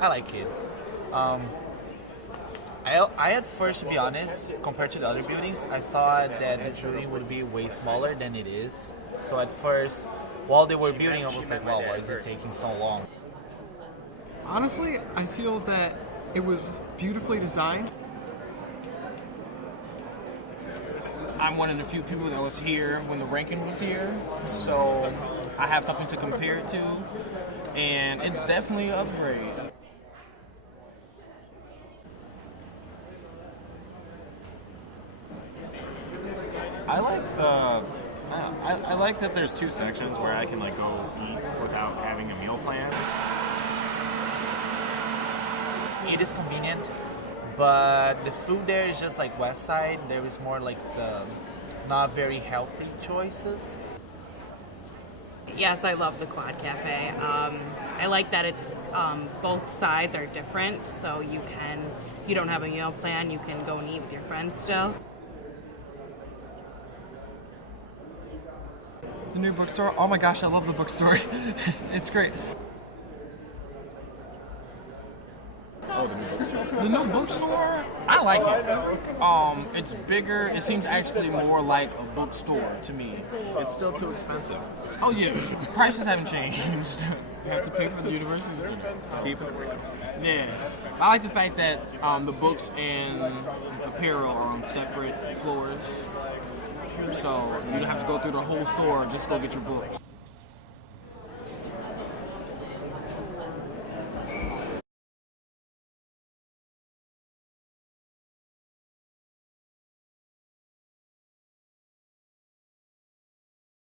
I like it. Um, I at first, to be honest, compared to the other buildings, I thought that this building would be way smaller than it is. So at first, while they were building, I was like, wow, why is it taking so long? Honestly, I feel that it was beautifully designed. I'm one of the few people that was here when the ranking was here, so I have something to compare it to, and it's definitely an upgrade. I like that there's two sections where I can like go eat without having a meal plan. It is convenient, but the food there is just like West Side. There is more like the not very healthy choices. Yes, I love the Quad Cafe. I like that it's both sides are different, so you don't have a meal plan, you can go and eat with your friends still. The new bookstore, oh my gosh, I love the bookstore. It's great. The new bookstore, I like it. It's bigger. It seems actually more like a bookstore to me. It's still too expensive. Oh yeah, prices haven't changed. You have to pay for the university. Keeping it real. Yeah, I like the fact that the books and apparel are on separate floors, so you don't have to go through the whole store just to go get your books.